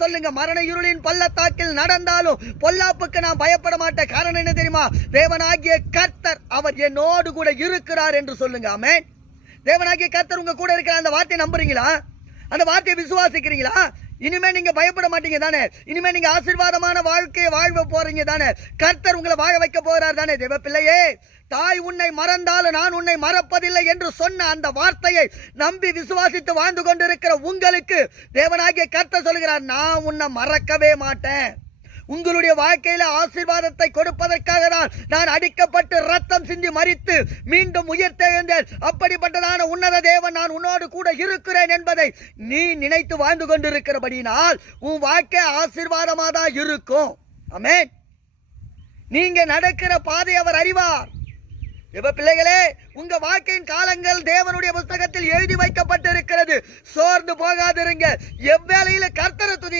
சொல்லுங்க, மரண இருளின் பள்ளத்தாக்கில் நடந்தாலும் பொல்லாப்புக்கு நான் பயப்பட மாட்டேன். காரணம் என்ன தெரியுமா? தேவனாகிய கர்த்தர் அவர் என்னோடு கூட இருக்கிறார் என்று சொல்லுங்க. ஆமென். தேவனாகிய கர்த்தர் உங்க கூட இருக்கிற அந்த வார்த்தையை நம்புறீங்களா? அந்த வார்த்தையை விசுவாசிக்கிறீங்களா? இனிமே நீங்க பயப்பட மாட்டீங்க தானே? இனிமே நீங்க ஆசீர்வாதமான வாழ்க்கையை வாழ்வ போறீங்க தானே? கர்த்தர் உங்களை வாழ வைக்க போறார் தானே? தேவ பிள்ளையே, தாய் உன்னை மறந்தாலும் நான் உன்னை மறப்பதில்லை என்று சொன்ன அந்த வார்த்தையை நம்பி விசுவாசித்து வாழ்ந்து கொண்டிருக்கிற உங்களுக்கு தேவனாகிய கர்த்தர் சொல்கிறார், நான் உன்னை மறக்கவே மாட்டேன். உங்களுடைய வாழ்க்கையில ஆசீர்வாதத்தை கொடுப்பதற்காக தான் நான் அடிக்கப்பட்டு ரத்தம் சிந்தி மரித்து மீண்டும் உயிர்த்தெழுந்தேன். அப்படிப்பட்டதான உன்னத தேவன் நான் உன்னோடு கூட இருக்கிறேன் என்பதை நீ நினைத்து வாழ்ந்து கொண்டிருக்கிறபடினால் உன் வாழ்க்கை ஆசீர்வாதமா தான் இருக்கும். ஆமென். நீங்க நடக்கிற பாதை அவர் அறிவார். தேவ பிள்ளைகளே, உங்க வாழ்க்கையின் காலங்கள் தேவனுடைய புஸ்தகத்தில் எழுதி வைக்கப்பட்டு இருக்கிறது. சோர்ந்து போகாதிருங்க. எவ்வேளையில கர்த்தரை துதி